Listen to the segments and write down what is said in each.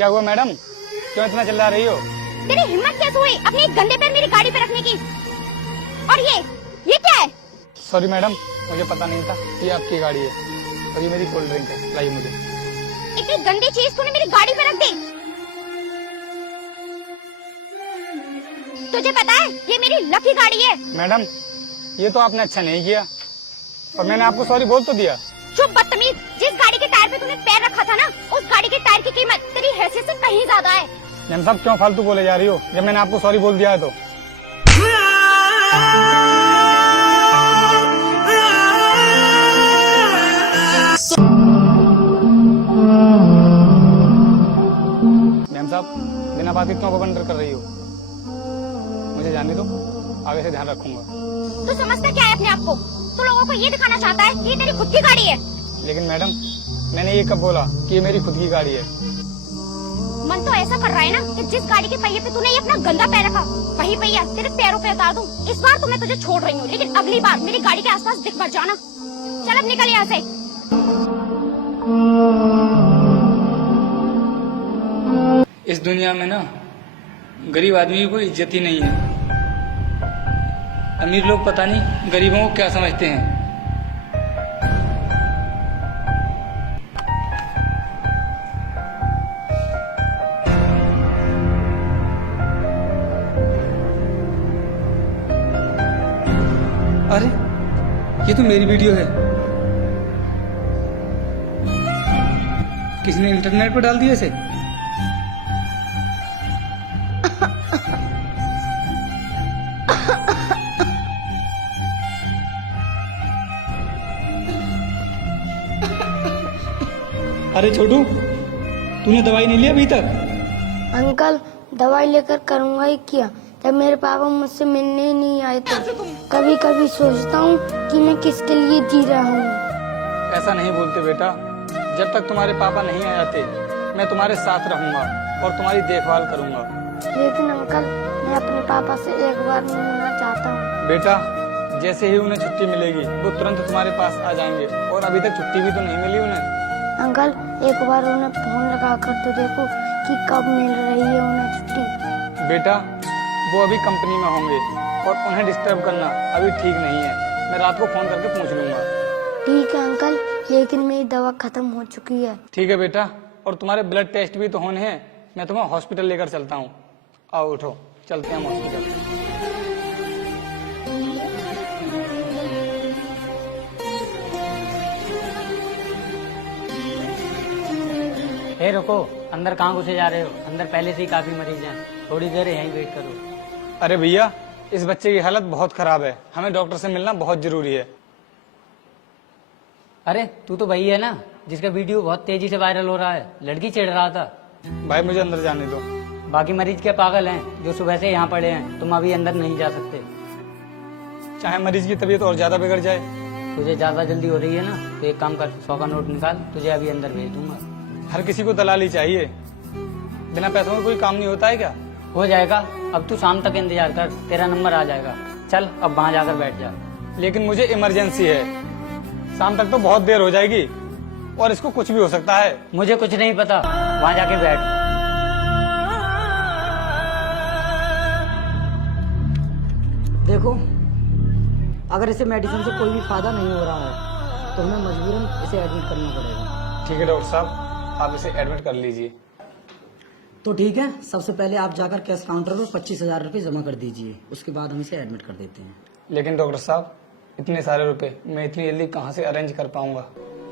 क्या हुआ मैडम, क्यों इतना चिल्ला रही हो? तेरी हिम्मत कैसे हुई अपने गंदे पैर मेरी गाड़ी पे रखने की? और ये क्या है? सॉरी मैडम, मुझे पता नहीं था ये आपकी गाड़ी है और ये मेरी कोल्ड ड्रिंक है, लाइए मुझे। इतनी गंदी चीज तूने मेरी गाड़ी पे रख दी। तुझे पता है ये मेरी लकी गाड़ी है। मैडम ये तो आपने अच्छा नहीं किया और मैंने आपको सॉरी बोल तो दिया। चुप बदतमीज, जिस गाड़ी के टायर पे तूने पैर रखा था ना, उस गाड़ी के टायर की कीमत तेरी हैसियत से कहीं ज्यादा है। मैम साहब क्यों फालतू बोले जा रही हो, जब मैंने आपको सॉरी बोल दिया है तो। मैम साहब बिना बात के क्यों बवंडर कर रही हो? मुझे जाने दो, आगे से ध्यान रखूंगा। तू समझता क्या है अपने आप को? तू लोगों को ये दिखाना चाहता है कि ये तेरी खुद की गाड़ी है। लेकिन मैडम मैंने ये कब बोला कि ये मेरी खुद की गाड़ी है? मन तो ऐसा कर रहा है ना कि जिस गाड़ी के पहिए पे तूने ये अपना गंदा पैर रखा, वही पहिया तेरे पैरों पे उतार दूं। इस बार तो मैं तुझे छोड़ रही हूँ, लेकिन अगली बार मेरी गाड़ी के आसपास दिख मत जाना। चल अब निकल यहाँ से। इस दुनिया में ना गरीब आदमी की कोई इज्जत ही नहीं है। अमीर लोग पता नहीं गरीबों को क्या समझते हैं। अरे ये तो मेरी वीडियो है, किसने इंटरनेट पर डाल दिया इसे? अरे छोटू, तूने दवाई नहीं ली अभी तक? अंकल दवाई लेकर करूँगा ही क्या, जब मेरे पापा मुझसे मिलने ही नहीं आए थे। कभी कभी सोचता हूँ कि मैं किसके लिए जी रहा हूँ। ऐसा नहीं बोलते बेटा, जब तक तुम्हारे पापा नहीं आ जाते मैं तुम्हारे साथ रहूंगा और तुम्हारी देखभाल करूंगा। लेकिन अंकल मैं अपने पापा से एक बार मिलना चाहता हूँ। बेटा जैसे ही उन्हें छुट्टी मिलेगी वो तुरंत तुम्हारे पास आ जाएंगे, और अभी तक छुट्टी भी तो नहीं मिली उन्हें। अंकल एक बार उन्हें फोन लगा कर तो देखो कि कब मिल रही है उन्हें छुट्टी। बेटा वो अभी कंपनी में होंगे और उन्हें डिस्टर्ब करना अभी ठीक नहीं है। मैं रात को फोन करके पूछ लूंगा। ठीक है अंकल, लेकिन मेरी दवा खत्म हो चुकी है। ठीक है बेटा, और तुम्हारे ब्लड टेस्ट भी तो होने हैं। मैं तुम्हें हॉस्पिटल लेकर चलता हूँ। आओ उठो, चलते हैं हम हॉस्पिटल। हे रुको, अंदर कहाँ घुसे जा रहे हो? अंदर पहले से ही काफी मरीज हैं, थोड़ी देर यहीं वेट करो। अरे भैया इस बच्चे की हालत बहुत खराब है, हमें डॉक्टर से मिलना बहुत जरूरी है। अरे तू तो वही है ना जिसका वीडियो बहुत तेजी से वायरल हो रहा है, लड़की चिढ़ रहा था। भाई मुझे अंदर जाने दो। बाकी मरीज क्या पागल हैं जो सुबह से यहाँ पड़े हैं? तुम अभी अंदर नहीं जा सकते। चाहे मरीज की तबीयत और ज्यादा बिगड़ जाए। तुझे ज्यादा जल्दी हो रही है ना, तो एक काम कर, 100 का नोट निकाल, तुझे अभी अंदर भेज दूंगा। हर किसी को दलाली चाहिए, बिना पैसों में कोई काम नहीं होता है क्या? हो जाएगा, अब तू शाम तक इंतजार कर, तेरा नंबर आ जाएगा। चल अब वहाँ जाकर बैठ जा। लेकिन मुझे इमरजेंसी है, शाम तक तो बहुत देर हो जाएगी और इसको कुछ भी हो सकता है। मुझे कुछ नहीं पता, वहाँ जाके बैठ। देखो अगर इसे मेडिसिन से कोई भी फायदा नहीं हो रहा है तो हमें मजबूरन इसे एडमिट करना पड़ेगा। ठीक है डॉक्टर साहब, आप इसे एडमिट कर लीजिए। तो ठीक है, सबसे पहले आप जाकर कैश काउंटर पर 25,000 रुपये जमा कर दीजिए, उसके बाद हम इसे एडमिट कर देते हैं। लेकिन डॉक्टर साहब इतने सारे रुपए मैं इतनी जल्दी कहाँ से अरेंज कर पाऊंगा?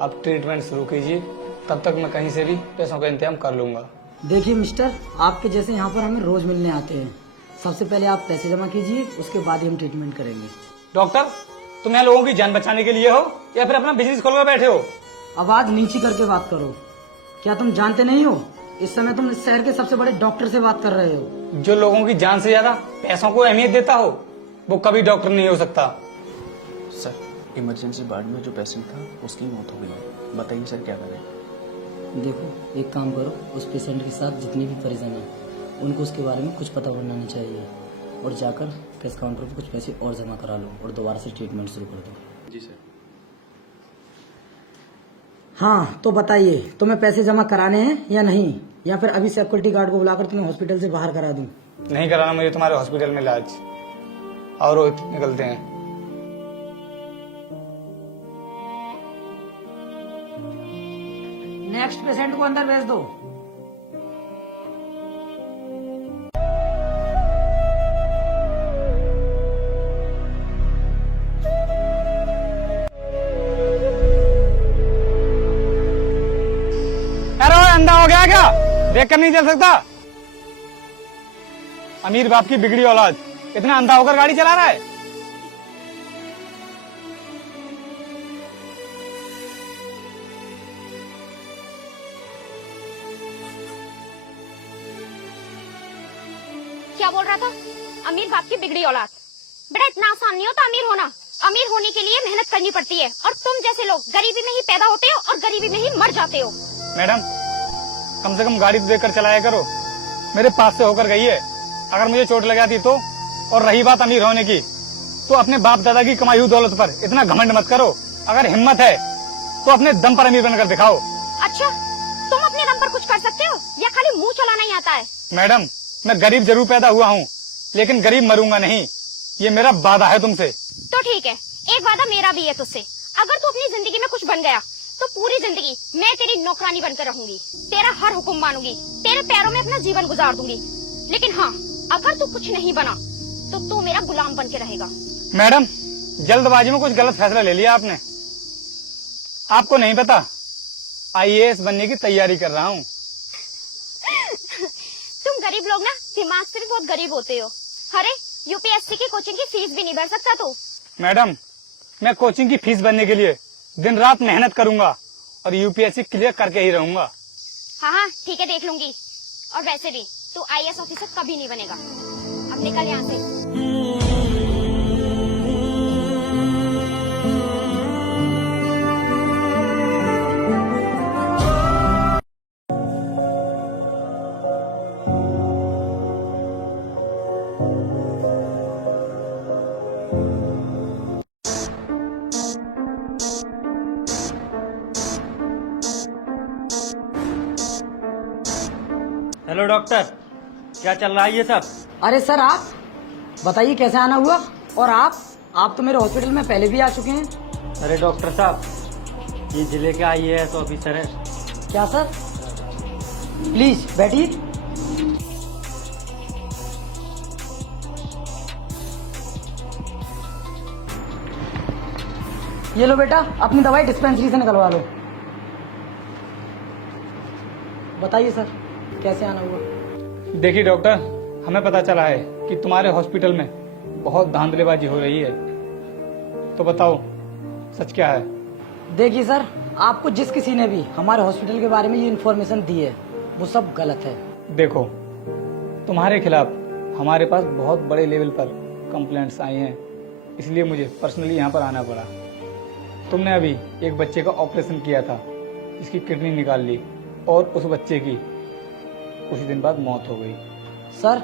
आप ट्रीटमेंट शुरू कीजिए, तब तक मैं कहीं से भी पैसों का इंतजाम कर लूंगा। देखिए मिस्टर, आपके जैसे यहाँ पर हमें रोज मिलने आते हैं। सबसे पहले आप पैसे जमा कीजिए, उसके बाद ही हम ट्रीटमेंट करेंगे। डॉक्टर तुम यहाँ लोगों की जान बचाने के लिए हो या फिर अपना बिजनेस खोलकर बैठे हो? आवाज नीची करके बात करो। क्या तुम जानते नहीं हो इस समय तुम इस शहर के सबसे बड़े डॉक्टर से बात कर रहे हो? जो लोगों की जान से ज्यादा पैसों को अहमियत देता हो वो कभी डॉक्टर नहीं हो सकता। सर इमरजेंसी वार्ड में जो पेशेंट था उसकी मौत हो गई है, बताइए सर क्या करें? देखो एक काम करो, उस पेशेंट के साथ जितनी भी परिजन है उनको उसके बारे में कुछ पता होना चाहिए, और जाकर कैश काउंटर पर कुछ पैसे और जमा करा लो और दोबारा से ट्रीटमेंट शुरू कर दो। जी सर। हाँ तो बताइए, तुम्हें पैसे जमा कराने हैं या नहीं? या फिर अभी सिक्योरिटी गार्ड को बुलाकर तुम्हें हॉस्पिटल से बाहर करा दूं? नहीं कराना मुझे तुम्हारे हॉस्पिटल में इलाज। और रोहित निकलते हैं। नेक्स्ट पेशेंट को अंदर भेज दो। अरे ओए, अंधा हो गया क्या? देख कर नहीं चल सकता? अमीर बाप की बिगड़ी औलाद इतना अंधा होकर गाड़ी चला रहा है। क्या बोल रहा था? अमीर बाप की बिगड़ी औलाद। बेटा इतना आसान नहीं होता अमीर होना। अमीर होने के लिए मेहनत करनी पड़ती है और तुम जैसे लोग गरीबी में ही पैदा होते हो और गरीबी में ही मर जाते हो। मैडम, कम से कम गाड़ी तो देखकर चलाया करो। मेरे पास से होकर गई है, अगर मुझे चोट लग जाती तो। और रही बात अमीर होने की, तो अपने बाप दादा की कमाई हुई दौलत पर इतना घमंड मत करो। अगर हिम्मत है तो अपने दम पर अमीर बनकर दिखाओ। अच्छा, तुम अपने दम पर कुछ कर सकते हो या खाली मुंह चलाना ही आता है? मैडम, मैं गरीब जरूर पैदा हुआ हूँ, लेकिन गरीब मरूंगा नहीं। ये मेरा वादा है तुमसे। तो ठीक है, एक वादा मेरा भी है तुझसे। अगर तू अपनी जिंदगी में कुछ बन गया तो पूरी जिंदगी मैं तेरी नौकरानी बनकर रहूंगी, तेरा हर हुक्म मानूंगी, तेरे पैरों में अपना जीवन गुजार दूंगी। लेकिन हाँ, अगर तू कुछ नहीं बना तो तू मेरा गुलाम बन के रहेगा। मैडम, जल्दबाजी में कुछ गलत फैसला ले लिया आपने। आपको नहीं पता, IAS बनने की तैयारी कर रहा हूँ। तुम गरीब लोग ना दिमाग से भी बहुत गरीब होते हो। अरे UPSC की कोचिंग की फीस भी नहीं भर सकता तू। मैडम, मैं कोचिंग की फीस भरने के लिए दिन रात मेहनत करूंगा और UPSC क्लियर करके ही रहूंगा। हाँ हाँ ठीक है, देख लूंगी। और वैसे भी तू IAS ऑफिसर कभी नहीं बनेगा। अब निकल यहाँ से। हेलो डॉक्टर, क्या चल रहा है ये सब? अरे सर, आप बताइए कैसे आना हुआ? और आप तो मेरे हॉस्पिटल में पहले भी आ चुके हैं। अरे डॉक्टर साहब, ये जिले के IAS ऑफिसर है। क्या सर? प्लीज बैठिए। ये लो बेटा, अपनी दवाई डिस्पेंसरी से निकलवा लो। बताइए सर, कैसे आना हुआ? देखिए डॉक्टर, हमें पता चला है कि तुम्हारे हॉस्पिटल में बहुत धांधलेबाजी हो रही है। तो बताओ, सच क्या है? देखिए सर, आपको जिस किसी ने भी हमारे हॉस्पिटल के बारे में ये इन्फॉर्मेशन दी है वो सब गलत है। देखो, तुम्हारे खिलाफ हमारे पास बहुत बड़े लेवल पर कंप्लेंट्स आई हैं, इसलिए मुझे पर्सनली यहाँ पर आना पड़ा। तुमने अभी एक बच्चे का ऑपरेशन किया था, जिसकी किडनी निकाल ली और उस बच्चे की कुछ दिन बाद मौत हो गई। सर,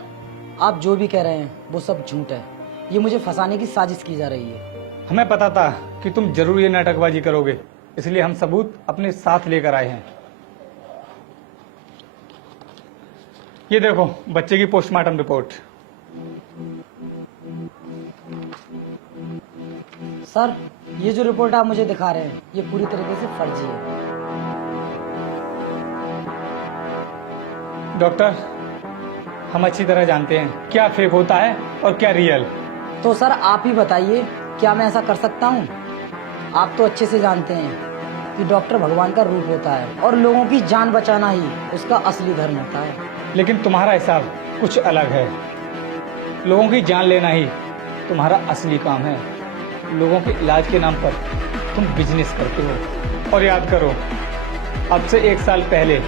आप जो भी कह रहे हैं वो सब झूठ है। ये मुझे फंसाने की साजिश की जा रही है। हमें पता था कि तुम जरूर ये नाटकबाजी करोगे, इसलिए हम सबूत अपने साथ लेकर आए हैं। ये देखो बच्चे की पोस्टमार्टम रिपोर्ट। सर, ये जो रिपोर्ट आप मुझे दिखा रहे हैं ये पूरी तरीके से फर्जी है। डॉक्टर, हम अच्छी तरह जानते हैं क्या फेक होता है और क्या रियल। तो सर आप ही बताइए, क्या मैं ऐसा कर सकता हूँ? आप तो अच्छे से जानते हैं कि डॉक्टर भगवान का रूप होता है और लोगों की जान बचाना ही उसका असली धर्म होता है। लेकिन तुम्हारा हिसाब कुछ अलग है। लोगों की जान लेना ही तुम्हारा असली काम है। लोगों के इलाज के नाम पर तुम बिजनेस करते हो। और याद करो, अब से 1 साल पहले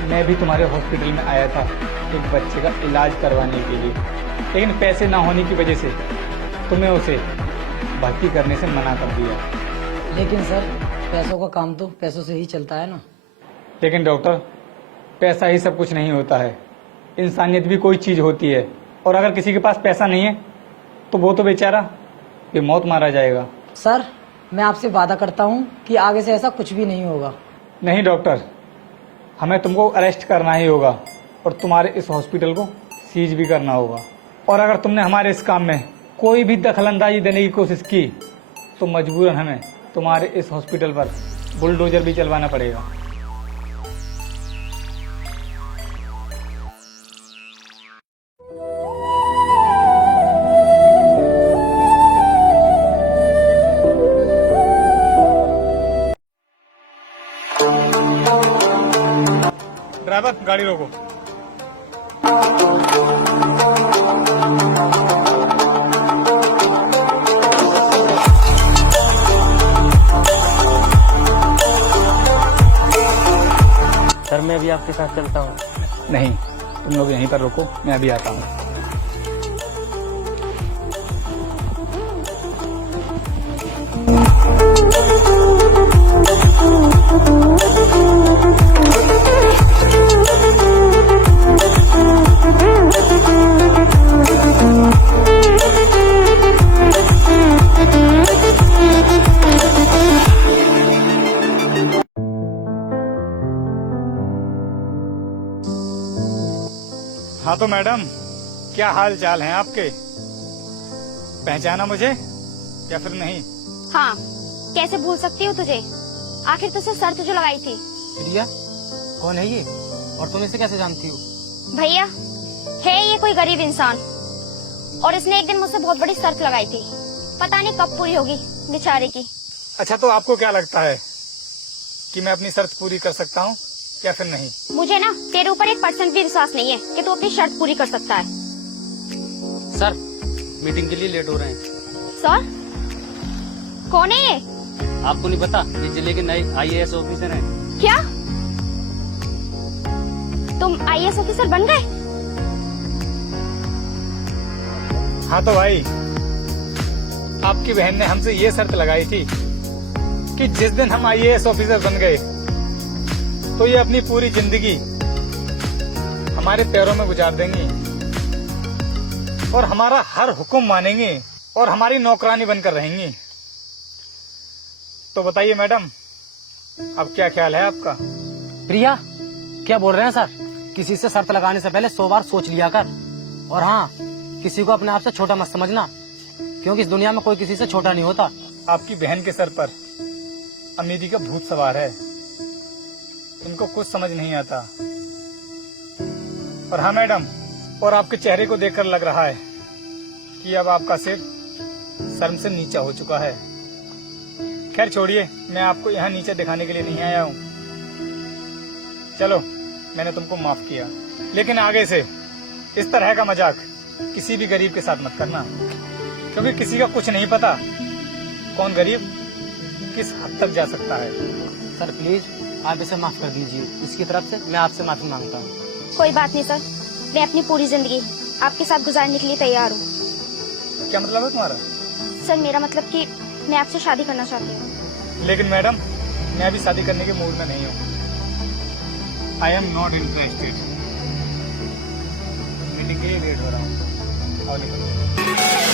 मैं भी तुम्हारे हॉस्पिटल में आया था एक बच्चे का इलाज करवाने के लिए, लेकिन पैसे ना होने की वजह से तुम्हें उसे भर्ती करने से मना कर दिया। लेकिन सर, पैसों का काम तो पैसों से ही चलता है ना। लेकिन डॉक्टर, पैसा ही सब कुछ नहीं होता है। इंसानियत भी कोई चीज़ होती है, और अगर किसी के पास पैसा नहीं है तो वो तो बेचारा बेमौत मारा जाएगा। सर, मैं आपसे वादा करता हूँ कि आगे से ऐसा कुछ भी नहीं होगा। नहीं डॉक्टर, हमें तुमको अरेस्ट करना ही होगा और तुम्हारे इस हॉस्पिटल को सीज भी करना होगा। और अगर तुमने हमारे इस काम में कोई भी दखलंदाजी देने की कोशिश की तो मजबूरन हमें तुम्हारे इस हॉस्पिटल पर बुलडोजर भी चलवाना पड़ेगा। ड्राइवर, गाड़ी रोको। सर मैं भी आपके साथ चलता हूँ। नहीं, तुम लोग यहीं पर रुको, मैं अभी आता हूँ। हाँ तो मैडम, क्या हाल चाल हैं आपके? पहचाना मुझे या फिर नहीं? हाँ, कैसे भूल सकती हूँ तुझे? आखिर तुझसे शर्त जो लगाई थी। प्रिया, कौन है ये और तुम इसे कैसे जानती हो? भैया, है ये कोई गरीब इंसान और इसने एक दिन मुझसे बहुत बड़ी शर्त लगाई थी। पता नहीं कब पूरी होगी बेचारे की। अच्छा, तो आपको क्या लगता है कि मैं अपनी शर्त पूरी कर सकता हूँ या फिर नहीं? मुझे ना तेरे ऊपर 1% भी विश्वास नहीं है कि तू अपनी शर्त पूरी कर सकता है। सर मीटिंग के लिए लेट हो रहे हैं। सर, कौन है ये? आपको नहीं पता, ये जिले के नए IAS ऑफिसर हैं। क्या तुम IAS ऑफिसर बन गए? हाँ तो भाई, आपकी बहन ने हमसे ये शर्त लगाई थी कि जिस दिन हम IAS ऑफिसर बन गए तो ये अपनी पूरी जिंदगी हमारे पैरों में गुजार देंगी और हमारा हर हुक्म मानेंगी और हमारी नौकरानी बनकर रहेंगी। तो बताइए मैडम, अब क्या ख्याल है आपका? प्रिया, क्या बोल रहे हैं सर? किसी से शर्त लगाने से पहले 100 बार सोच लिया कर। और हाँ, किसी को अपने आप से छोटा मत समझना, क्योंकि इस दुनिया में कोई किसी से छोटा नहीं होता। आपकी बहन के सर पर अमीरी का भूत सवार है, इनको कुछ समझ नहीं आता। और हाँ मैडम, और आपके चेहरे को देखकर लग रहा है कि अब आपका सिर शर्म से नीचा हो चुका है। खैर छोड़िए, मैं आपको यहाँ नीचे दिखाने के लिए नहीं आया हूँ। चलो, मैंने तुमको माफ किया, लेकिन आगे से इस तरह का मजाक किसी भी गरीब के साथ मत करना, क्योंकि किसी का कुछ नहीं पता कौन गरीब किस हद तक जा सकता है। सर प्लीज आप इसे माफ कर दीजिए, इसकी तरफ से मैं आपसे माफी मांगता हूँ। कोई बात नहीं सर, मैं अपनी पूरी जिंदगी आपके साथ गुजारने के लिए तैयार हूँ। क्या मतलब है तुम्हारा? सर मेरा मतलब कि मैं आपसे शादी करना चाहती हूँ। लेकिन मैडम, मैं अभी शादी करने के मूड में नहीं हूँ। I am not interested. Meeting के लिए लेट हो रहा हूँ और निकलो।